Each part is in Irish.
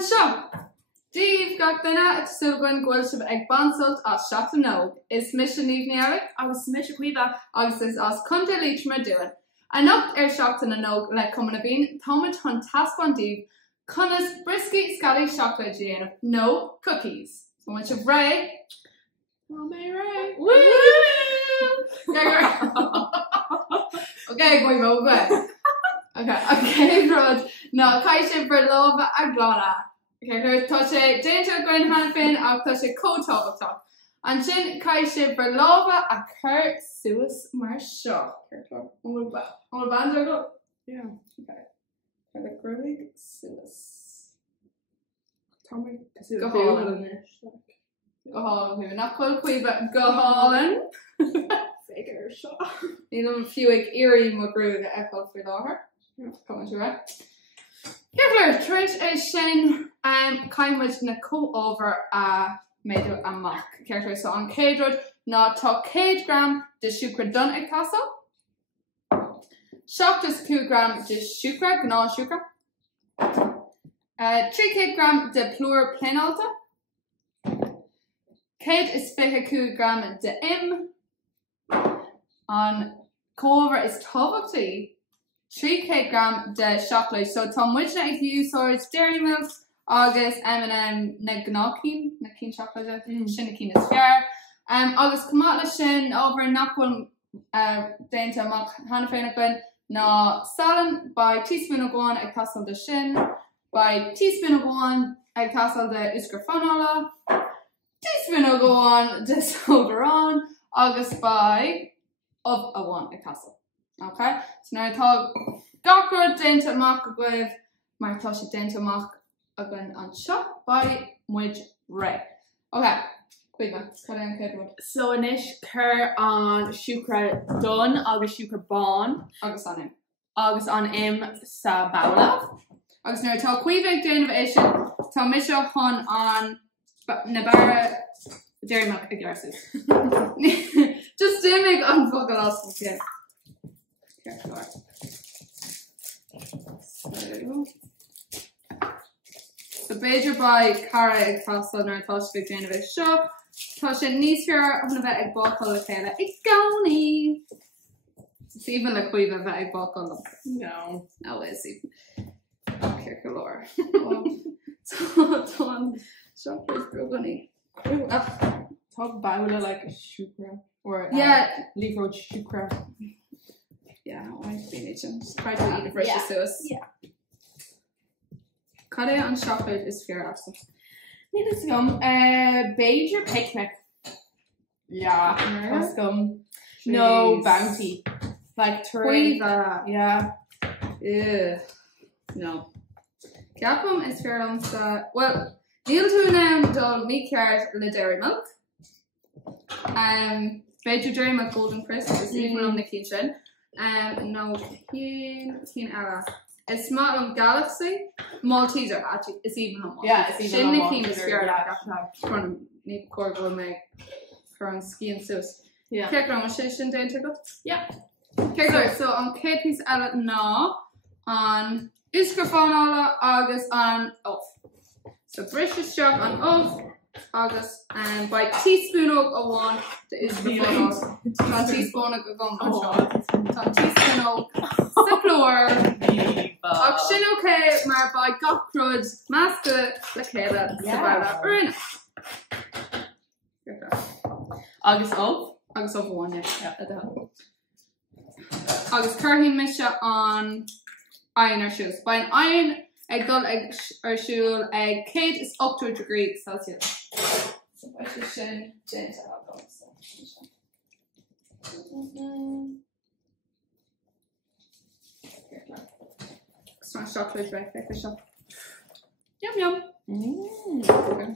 Seo, Díomh gach duine ag sugainn ghfuil sibh ag bansalt as seach an nóg. Is mission Niamh agus mis Caoimhe agus is as chunta lít mar doing. A nocht seach an nóg le cumann a bhín, táid chun taspán Díomh, chunas brisky scally chocolate déanamh, no cookies. So much of Ray. Oh, my Ray. Woo! Okay, going over. Okay, Rod. No, Caoimhe for love a glana. Okay, there's touch it. Danger going hand fin, I'll touch it coat top. And sin Caoimhe for love a cur suas mar seo. All bands are go. Yeah. Okay. For the growing suas. Tommy, go hauling. Go hauling. Not cool queen, but go hauling. Figure shot. You know, a few like eerie McGrew that I called for her. Come on, right? Kevlar, Trish is Shin, Caoimhe na co over made a mock character. So on Cadrod, not talk gram de shukra done a castle. Shocked is 2 gram de shukra, gna shukra. 3 gram de plur plain alta. Kate is 2 gram de im. On co-over is 12 tea. 3 gram de chocolate. So Tom which na if you swords dairy milk, August M&M na gnocchi, na keen chocolate, shinnakin is fair. August kamatla shin over nakwan dainta mak hanafenaquin na salon by teaspoon of one a castle de shin, by teaspoon of one a castle de uskrafanola, teaspoon of one de soberon, August by of a one a castle. Okay, so now I thought Gakra Denta Mach with my Tasha Denta Mach again on shop by which Ray. Okay, Caoimhe, cut in Cadwood. So anish cur on shukra done, August shukra bon, August on him. August on im sa baula. August now I thought Caoimhe Innovation, Tamisha Hun on Nabara Dairy Milk aggressive. Just doing on fucking awesome, yeah. So Beja by Cara ag Castle nar Toshvig Jane of his show. Tosha Nisra on a bit ag bácáil le chéile ag gcónaí. It's even like Caoimhe bit ag bácáil. No. No, it's even. Okay, galore. So Tom Shoppers Grogony. Talk baula like a shukra or yeah, leaf road shukra. Yeah, I've been eating. Try to eat a fresh sauce. Yeah. Cut it on chocolate is fair after. Need to gum. Beige or picnic? Yeah. That's gum. No bounty. Like Caoimhe. Yeah. Ew. No. Capum is fair on well, Neil to now done meat carrot le dairy milk. Beige dairy milk golden crisp is even on the kitchen. No, keen era. It's smart on Galaxy. Maltese are actually, it's even on Maltese. Yeah, it's even on Maltese. Keen is fair. From need cord will make from ski and sauce. Yeah. Kick on shin down to go. Yeah. Okay, so on Kate piece Ella no on Uskrafanola August on off. So British shock on off. August and by teaspoon of one is the teaspoon of gum teaspoon of Siplor Auction okay maar by Gockrud Maska Lakela Sabala Urina August of one yeah August Carhin Misha on iron or shoes by an iron egg dull egg or shoe egg Kate is up to a degree Celsius. So I should shin Jane to help us. Strong chocolate right there for sure. Yum yum.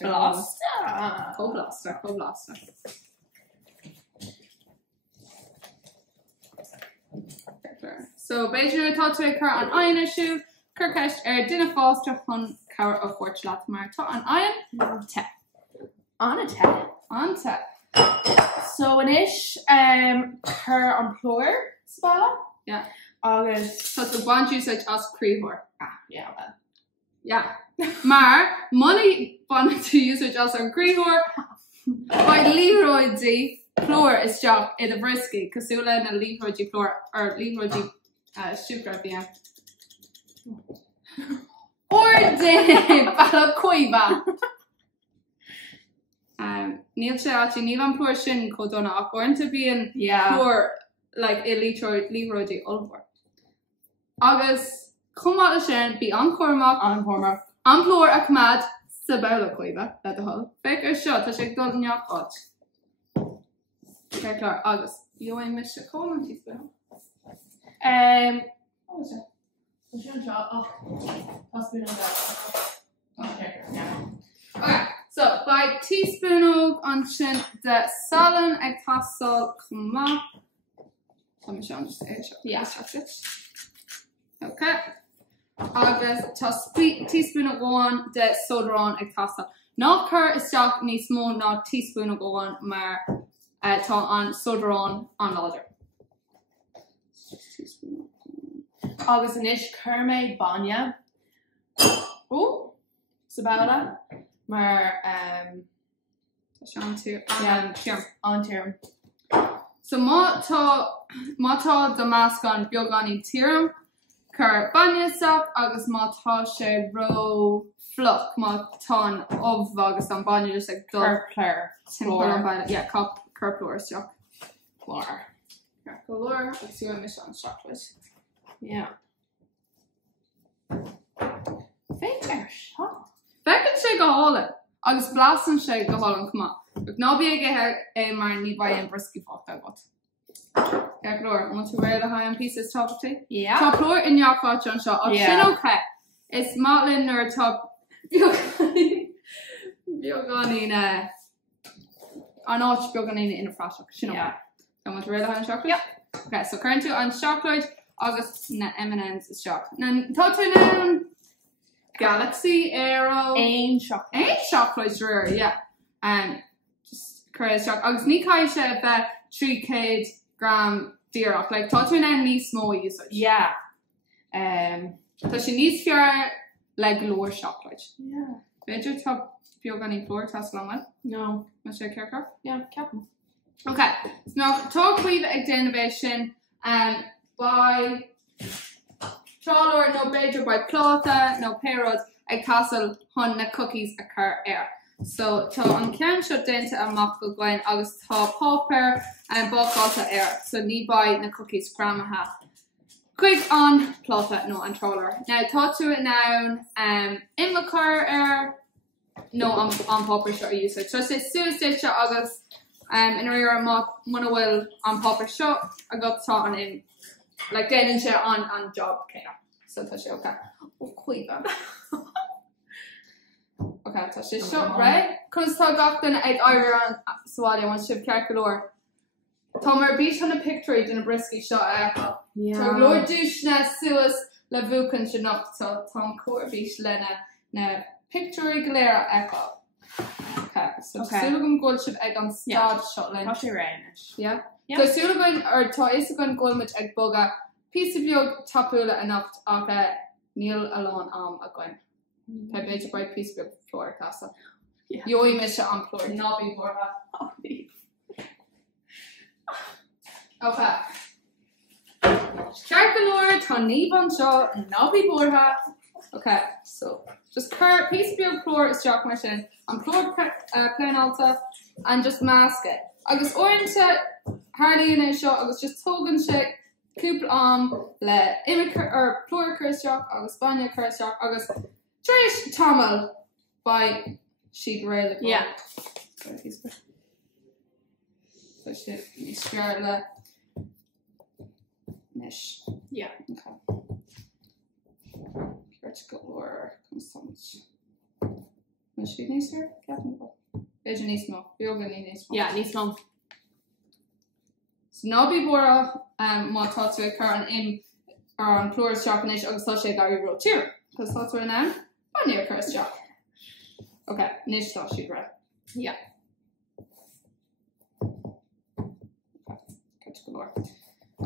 Blaster. Co-blaster. So Beijing thought to occur on iron issue. Kirkesh dinner foster hun cower of watch lat mar on iron. Tap. On a tap. On tap. So an ish her employer spell. Yeah. August. So the one you such as Creehor. Yeah, well. Yeah. Maar money ban to usage as an greenhor by Leroy D. Floor is job in a brisky, Casula and a Leroy D. Floor or Leroy D. Sugar BM. Or de Balacoiba. Neil Chachi, Neil on Floor Shin Codona, according to being Floor like a Leroy D. Ulver. Agus, come out of Shin, be on Cormac. On Floor a Kmad, Sabella Coiba, that the whole. Baker shot, as I don't know what. Okay, Clark, August. You ain't missed a call on these bill. What was it? Okay, yeah. Okay, so by teaspoon on chin the salon ag tasol cuma. Let me show just okay. August teaspoon of one the soda ag tasol. Not her is shock ni small not teaspoon of one maar tá on soda on other. Agus inis Caoimhe Banya. Oh, Sabella. Maar Sean too. on term. So mátá Damascus beagán tíram chur Banya sock agus mátá sé ro fluch mátá of agus an Banya just like Claire. Yeah, cup curplor stock. Floor. Curplor. Let's see what Michelle chocolate. Yeah. Fair shot. Fecin sé go hála agus blasan sé go hálan cumá. Ag ná bí ag é mar ní bhaid an briscí fácht agat. Ceaglóir, want to wear the high and pieces top tea? Yeah. Top floor in your couch on shot. Yeah. Sin okay. It's Matlin or top. Bioganin an arch bioganin in a fresh. Sin okay. I want to wear the high and chocolate? Yeah. Okay, so currently on chocolate, August na M&M's is shock. Now, talk Galaxy, Aero. Ain chocolate. Ain chocolate, sure, yeah. Just crazy shock. August ní cai sé be 3 gram díreach. Like, tá tú na ní smó usage. Yeah. Tá sé níos fear le glór chocolate. Yeah. Beidir tá beagán glór tá slán? No. Má sé cearcar? Yeah, Captain. Okay. So now, talk with ag innovation by Trawler, no Beidir by Plata, no Perod, ag castle hun na cookies a car air. So tá an cean seo dénta amach go ghain agus tá popper and bácáil air. So ní by na cookies gramaha. Quick on Plata, no, and Trawler. Now talk to it now in the car air. No, on popper shot usage. So say Suicide shot agus in a rear monowell on popper shot. I got taught on him like then and share on job care. So touch it okay. Oh quite bad. Okay, touch this shot, right? Cause tá gachtan ag iron swali I want to ship calculor. Tomer beach on a picture in a brisky shot Yeah. So Lord Dushna Suas la Vukan Shanok so Tom Core beach lena na picture glare echo. Okay, so Sullivan gold ship egg on start shot line. What's your rainish? Yeah. So Sullivan or to Isagan Golmich egg boga piece of your tapula enough okay Neil alone a going. Pebble by piece of floor castle. You only miss it on floor, not before that. Okay. Charcolor, Tony Boncho, not before that. Okay, so just curve piece of your floor is shock machine and floor plain alta and just mask it. I was oriented hardly in a shot, I was just token shake, couple le immigrant or floor curse shock, I was Spania curse shock, I was Trish Tomal by Sheet Rail. Yeah. So she Scarlet Nish. Yeah. Okay. Galore Constance. Was she nice here? Captain. Nismo. Yoga Nismo. Yeah, Nismo. So no be bora má tá a current in or on floor sharpnish or such a Gary wrote here. Because that's where now. One year curse job. Okay, niche thought she'd read. Yeah.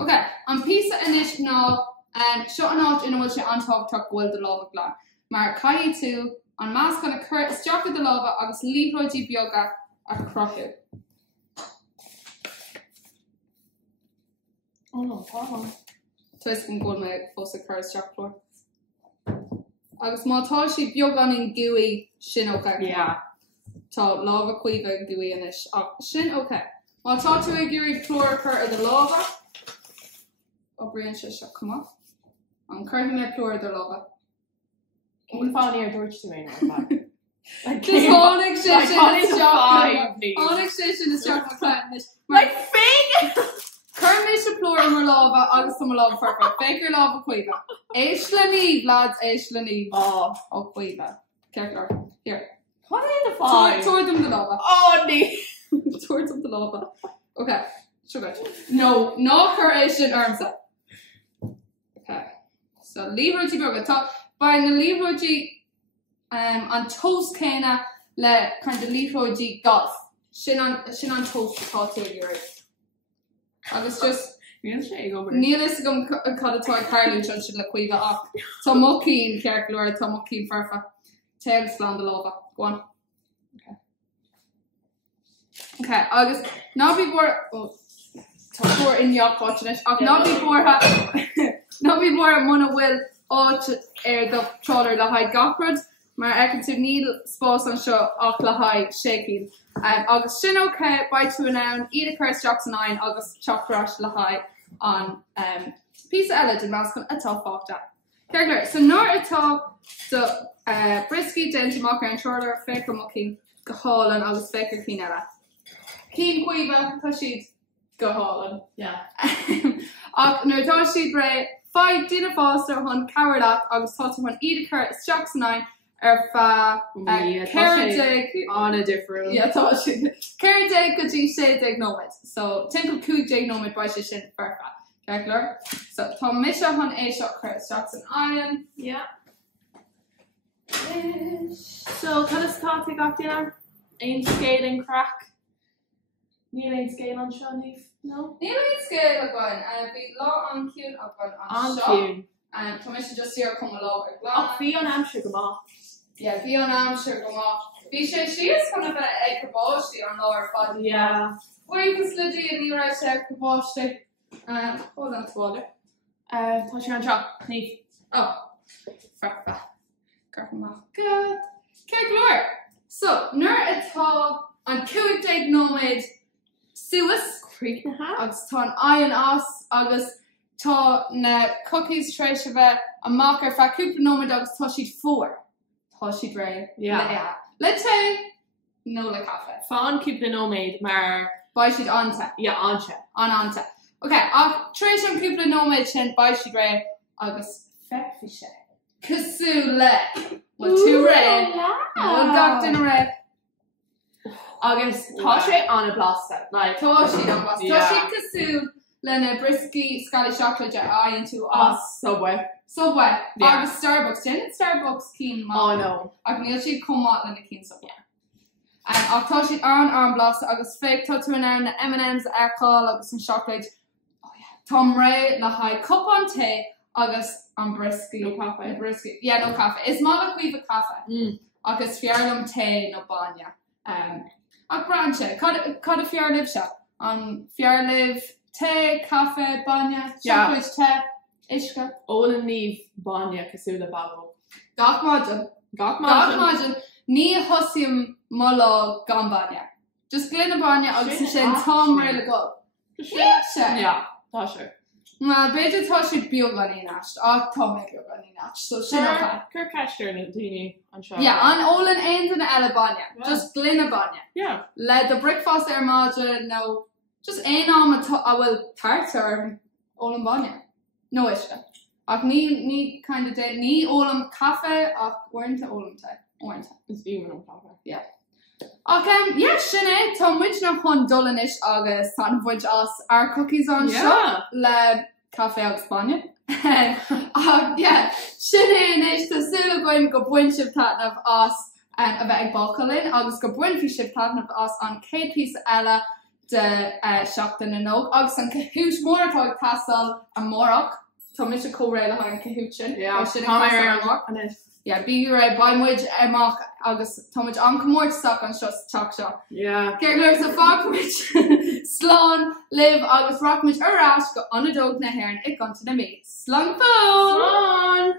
Okay, on piece of niche now and shot an out in which on top tuck will the love of black. Maar kai to An más gonna cur isteach de lába agus líróidí beaga a crochu. Oh no, wow. Tuis gon go me fós a cur isteach flór. Agus mátá si beagan in gúi sin okay. Yeah. Tá lába cuiimhe gúi inis. Sin okay. Mátá tú a gúi flór cur de lába. Ó brian se se cumá. An curtha me flór de lába. Cén fáin ar dúirt tú mé Just hánig sé Like, sin Holly's is a seach. five, please. Hánig sé sin is seach na Like fig! Cur mé se flór mar lába agus tá lába farfa. Féidir lába cuiimhe. Éis le níomh, lads, éis le níomh. Oh. Ó cuiimhe. Ceir. Here. What are the five? Tuair them the lába. Oh, nee. Tuair them the lába. Okay. Sugar. No, ná chur éis sin armsa. Okay. So líróidí beaga tá ba na líróidí an toast céine le kind of líróidí golf. Sin an toast tá tú a agus just Níl sé go níl is gom cadatá Carlú sin le cuiimhe ach. Tá mo cín ceirlúir tá mo cín farfa. Teag slán de lába. Go on. Okay, agus nábí bór tá bór in neápáis ach nábí bór muna bhfuil áit do tráir le haid gacrad mar ecinn tú níl spás an seo ach le haid sécín. Agus sin okay, by tú an ann, iad a cur isteach san ain agus teachrás le haid an pí eile den más chun atá fágta. Ceirglúir, so nóir atá do briscí dentamach an seirlar féidir mo cín go hálan agus féidir cín eile. Cín cuiimhe tá siad go hálan. Yeah. Ach nuair tá siad ré fáid duine fásta chun cabharlaach agus tá chun iad a cur isteach san ain fa Ceirdeag on a different. yeah, tá siad Ceirdeag go dtí 16 nóid. So timp 15 nóid ba sé sin farfa. Ceirglúir? So tá mise chun é seo cur isteach san ain. Yeah. So, kind of starting off there. Ain't scaling crack. Níl ein scéil an seo níomh? No? Níl éon scéil a gin, bhí lá an ciún a gin an seo. Ciún. Tá mis just siar cum lá Ach, bhí an amsir go má. Yeah, bhí an amsir go má. Bhí sé sios chuna bheith ag carbáistí an láir fad. Yeah. Buígus le dí a ní raibh sé ag carbáistí. Hold on to Tá sé an seo. Níomh. Oh, farfa. Carfa good. Ceirglúir. So, nuair atá an 15 nóid suas Creek na ha? agus tá an aon as agus tá na cookies treéis a bheith amach ar feúpla nóid agus tá siad fuair. Tá siad ré. Yeah. Le té nó le cafe. Fáin cúpla nóméid mar... Ba siad anta. Yeah, anse. An anta. Okay, ach treéis an cúpla nóid sin ba siad ré agus feicfi sé. Cosú le. Well, tú ré. Nó gach den ré. Agus tá sé an a blasta. Like, Tá siad an blas. Tá Yeah. siad cosú le na brisky scally chocolate a into us. Subway. Subway. Yeah. Agus Starbucks. Didn't Starbucks cín má. Oh no. Ag níl siad comá le na cín Subway. Ach tá siad an blasta agus féic tá tú an na M&M's eáil agus an chocolate. Tom ré le haid cup an té agus an brisky. No cafe. Brisky. Yeah, no cafe. Is má le cuiomh cafe. Agus fiarlam té no banya. Ach brand sé. Cad a fiarliv se? An fiarliv té, cafe, banya, Yeah. chocolate té, isca. Óla níomh banya cosú le babo. Gach maidin. Gach Gach maidin. maidin. Ní hosím má lá gan banya. Just glynna banya agus Sin sin tom actually. ré le go. Yeah. sé. Yeah, tá sé. Well, beidir tá siad beag gan í náist. Ach tá mé beag gan í náist. So sin okay. Cur ceistir na daoine an seo. Yeah, an ólan aon an eile banya. Yeah. Just glynna banya. Yeah. Le the breakfast ar máide no just ein am a bhfuil tartar ólam banya. No isce. Ach ní kind of de ní ólam cafe ach warnta ólam te. Warnta. It's even on cafe. Yeah. Ach yeah, sinné tá muid nach chun dolanis agus tá bhaid as ar cookies an seo Yeah. le cafe agus Spáine. Yeah, sinné inis tásúla goim go buin sib tatnamh as a bheith ag bácáilinn agus go buin fi sib tatnamh as an céad pí eile de seachtain na nóg agus an cahút mór atá ag tasal a mórach. Tá mis a córé le an cahút sin. Yeah. Sin Tá mé an ar mór. an is. Yeah, be right by much amach agus Thomas on comort stock on shots chalk shop. Yeah. Gerglers a fogwich slán live agus rockmich arash go on a dog na hair and it gone to the meat. Slán phone! Slán!